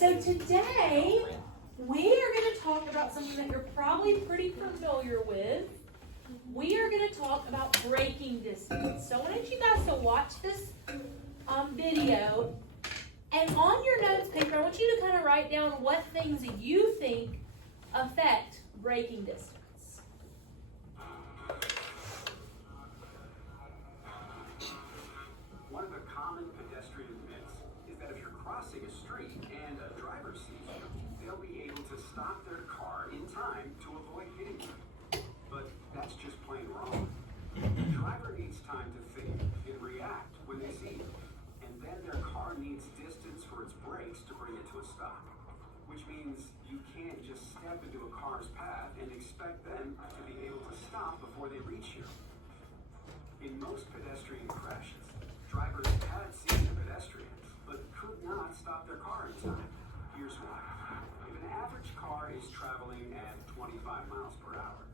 So today, we are going to talk about something that you're probably pretty familiar with. We are going to talk about braking distance. So I want you guys to watch this video. And on your notes paper, I want you to kind of write down what things you think affect braking distance. One of the common pedestrian myths is that if you're crossing a street and a driver sees you, they'll be able to stop their car in time to avoid hitting you. But that's just plain wrong. The driver needs time to think and react when they see you. And then their car needs distance for its brakes to bring it to a stop. Which means you can't just step into a car's path and expect them to be able to stop before they reach you. In most pedestrian crashes, drivers had seen the pedestrians, but could not stop their car in time. Here's why. If an average car is traveling at 25 miles per hour,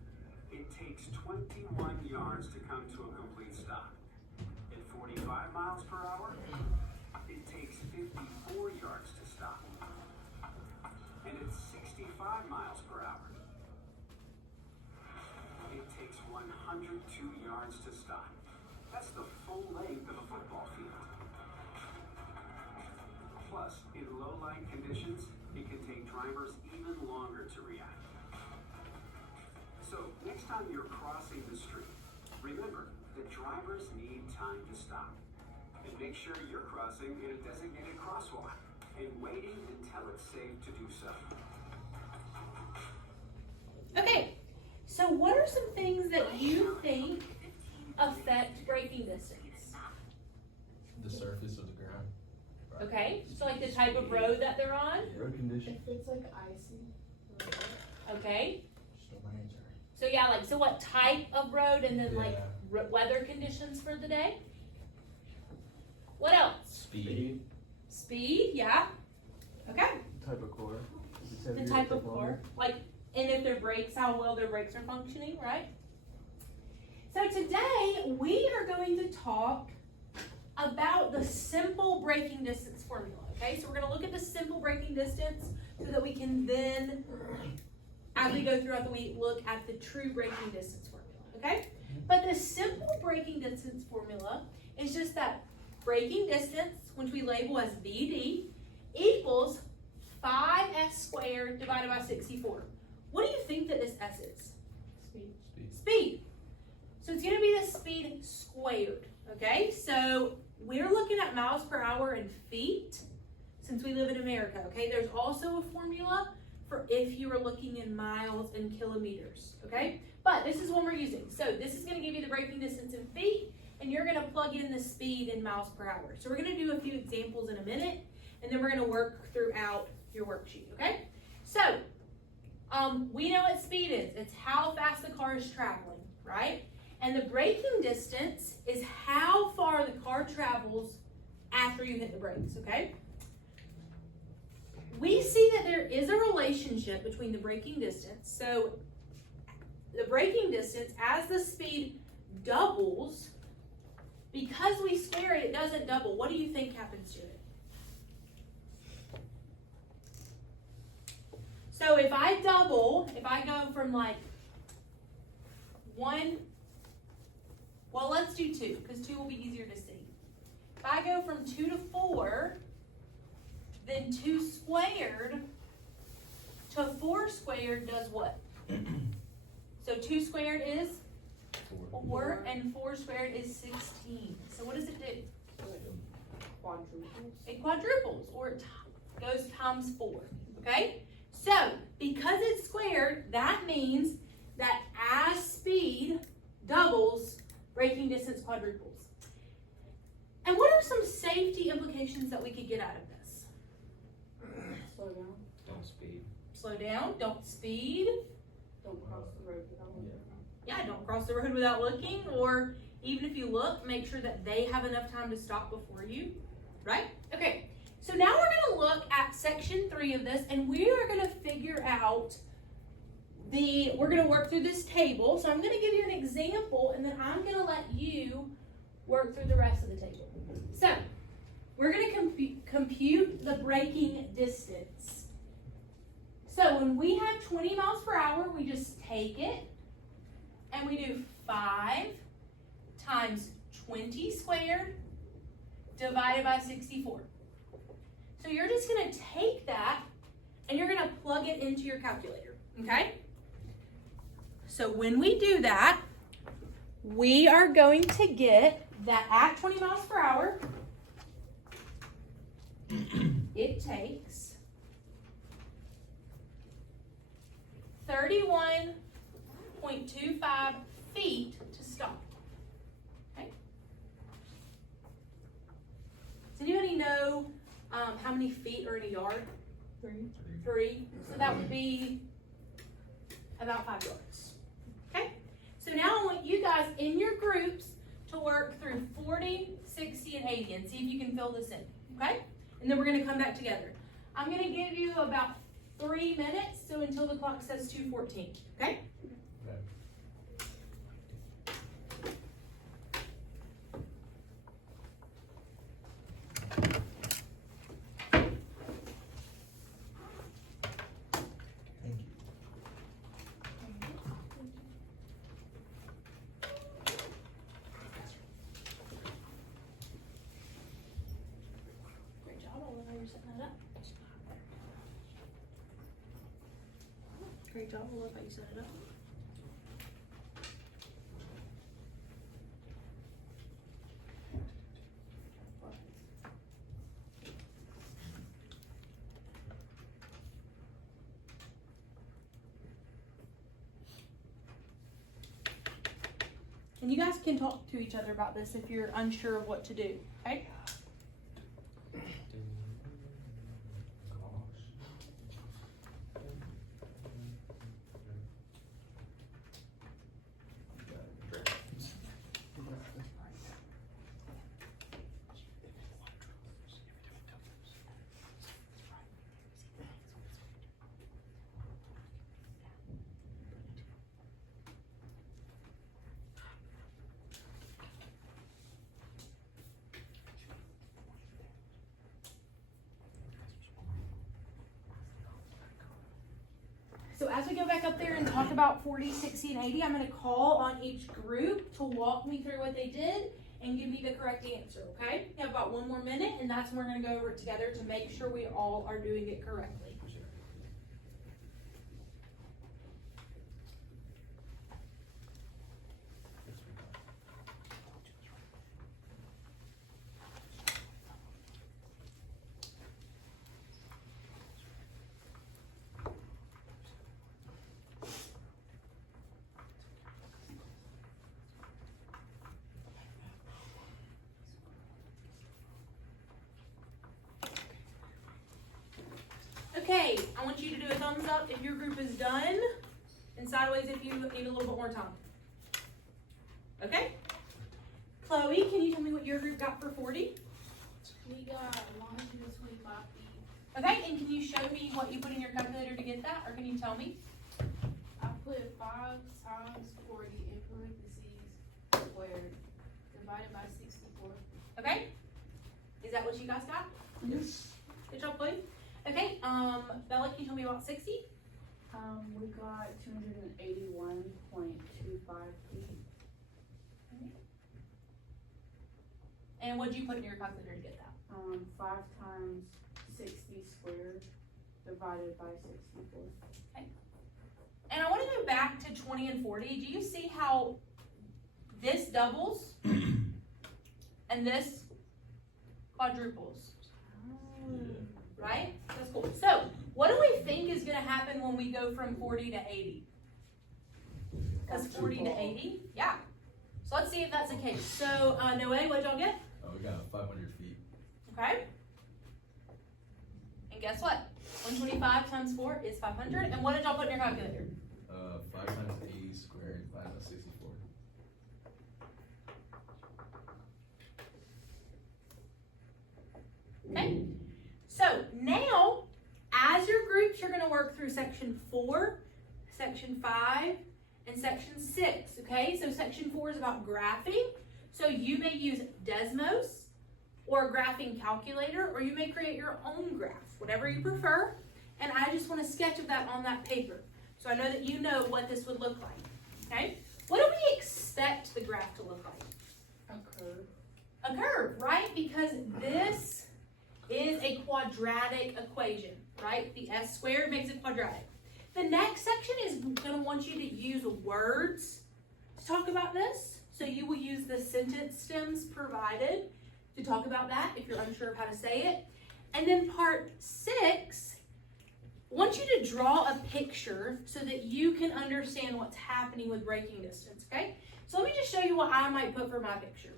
it takes 21 yards to come to a complete stop. At 45 miles per hour, it takes 54 yards to stop. And at 65 miles per hour, it takes 102 yards to stop. That's the full length of a football field. Plus, in low light conditions, it can take drivers even longer to react. So, next time you're crossing the street, remember that drivers need time to stop. And make sure you're crossing in a designated crosswalk and waiting until it's safe to do so. Okay, so what are some things that you think affect braking distance? The surface of the ground. Okay, so like the type of road that they're on? Road condition. If it's like icy. Okay, Just the lanes are. so yeah, like, so what type of road and then like Yeah. weather conditions for the day? What else? Speed. Speed, yeah. Okay, Type of core. the type of core, like, and if their brakes, how well their brakes are functioning, right? So today, we are going to talk about the simple braking distance formula, okay? So we're gonna look at the simple braking distance so that we can then, as we go throughout the week, look at the true braking distance formula, okay? But the simple braking distance formula is just that braking distance, which we label as BD, equals 5s squared divided by 64. What do you think that this S is? Speed. So it's going to be the speed squared, okay? So we're looking at miles per hour in feet since we live in America, okay? There's also a formula for if you were looking in miles and kilometers, okay? But this is what we're using. So this is going to give you the braking distance in feet, and you're going to plug in the speed in miles per hour. So we're going to do a few examples in a minute, and then we're going to work throughout your worksheet, okay? So we know what speed is. It's how fast the car is traveling, right? And the braking distance is how far the car travels after you hit the brakes, okay? We see that there is a relationship between the braking distance. So the braking distance, as the speed doubles, because we square it, it doesn't double. What do you think happens to it? So if I double, if I go from like 1, well, let's do 2, because 2 will be easier to see. If I go from 2 to 4, then 2 squared to 4 squared does what? So 2 squared is 4, and 4 squared is 16. So what does it do? Quadruples. It quadruples, or it goes times 4, okay? So, because it's squared, that means that as speed doubles, braking distance quadruples. And what are some safety implications that we could get out of this? Slow down. Don't speed. Slow down, don't speed. Don't cross the road without looking. Yeah, don't cross the road without looking, or even if you look, make sure that they have enough time to stop before you, right? Okay, so now we're gonna look at section 3 of this, and we are gonna figure out we're gonna work through this table. So I'm gonna give you an example, and then I'm gonna let you work through the rest of the table. So we're gonna compute the braking distance. when we have 20 miles per hour, we just take it and we do 5 times 20 squared divided by 64. So you're just gonna take that and you're gonna plug it into your calculator, okay? So when we do that, we are going to get that at 20 miles per hour, it takes 31.25 feet to stop. Okay. Does anybody know how many feet are in a yard? 3. So that would be about 5 yards. Okay. So now I want you guys in your groups to work through 40, 60, and 80 and see if you can fill this in. Okay. And then we're going to come back together. I'm going to give you about 3 minutes, so until the clock says 2:14, okay? Thank you. Great job, I love how you're setting that up. Great job, I love how you set it up. And you guys can talk to each other about this if you're unsure of what to do, okay? So as we go back up there and talk about 40, 60, and 80, I'm going to call on each group to walk me through what they did and give me the correct answer, okay? You have about 1 more minute, and that's when we're going to go over it together to make sure we all are doing it correctly. Okay, I want you to do a thumbs up if your group is done, and sideways if you need a little bit more time. Okay? Chloe, can you tell me what your group got for 40? We got 125 feet. Okay, and can you show me what you put in your calculator to get that, or can you tell me? I put 5 times 40 in parentheses squared divided by 64. Okay? Is that what you guys got? Yes. Good job, Chloe. Okay, Bella, can you tell me about 60? We got 281.25 feet. And what did you put in your calculator to get that? 5 times 60 squared divided by 64. And I want to go back to 20 and 40. Do you see how this doubles and this quadruples? Right? That's cool. So, what do we think is going to happen when we go from 40 to 80? Because 40 to 80? Yeah. So, let's see if that's the case. So, Noe, what'd y'all get? Oh, we got 500 feet. Okay. And guess what? 125 times 4 is 500. And what did y'all put in your calculator? 5 times 80 squared divided by 64. Okay. So now, as your groups, you're going to work through section 4, section 5, and section 6. Okay. So section 4 is about graphing. So you may use Desmos or a graphing calculator, or you may create your own graph, whatever you prefer. and I just want a sketch of that on that paper. So I know that you know what this would look like, okay? What do we expect the graph to look like? A curve. A curve, right? Because this is a quadratic equation, right? The s squared makes it quadratic. The next section is going to want you to use words to talk about this. So you will use the sentence stems provided to talk about that if you're unsure of how to say it. And then part 6, I want you to draw a picture so that you can understand what's happening with braking distance, okay? So let me just show you what I might put for my picture.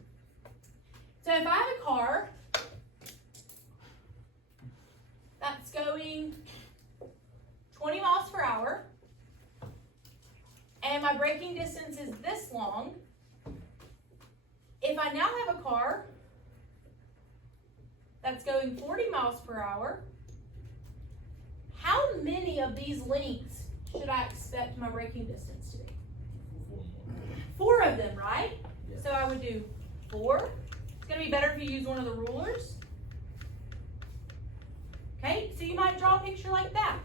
So if I have a car that's going 20 miles per hour, and my braking distance is this long, if I now have a car that's going 40 miles per hour, how many of these lengths should I expect my braking distance to be? 4 of them, right? Yeah. So I would do 4. It's going to be better if you use one of the rulers. Okay, so you might draw a picture like that,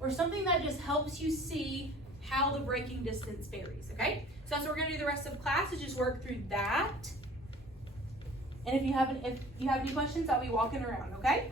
or something that just helps you see how the braking distance varies, okay? So that's what we're going to do the rest of class, is just work through that. And if you have any questions, I'll be walking around, okay?